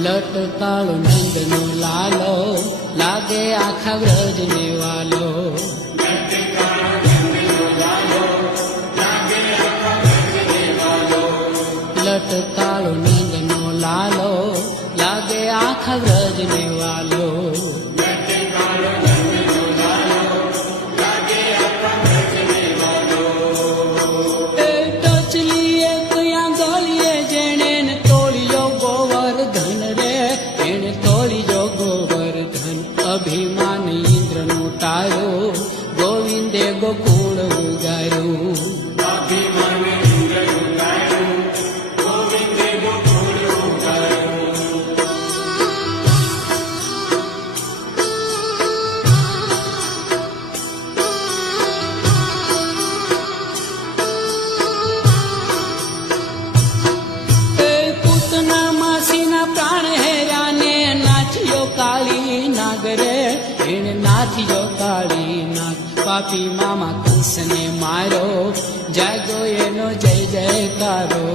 લટકાળો નંદનો લાલો લાગે આખા વ્રજને વાલો. લટકાળો નંદનો લાલો લાગે આખા વ્રજને વાલો. એ ટચલીએ કયા ગળીએ જેણે તોળ્યો ગોવર્ધન રે, એને તોળ્યો ગોવર્ધન. અભિમાન ઇન્દ્રનું ટાળ્યો, ગોવિંદે ગોકુળ ઉગાર્યું. કાળી નાગ રે, એને નાથિયો કાળી નાગ. પાપી મામા કંસને માર્યો, જાગ્યો એનો જય જયકારો.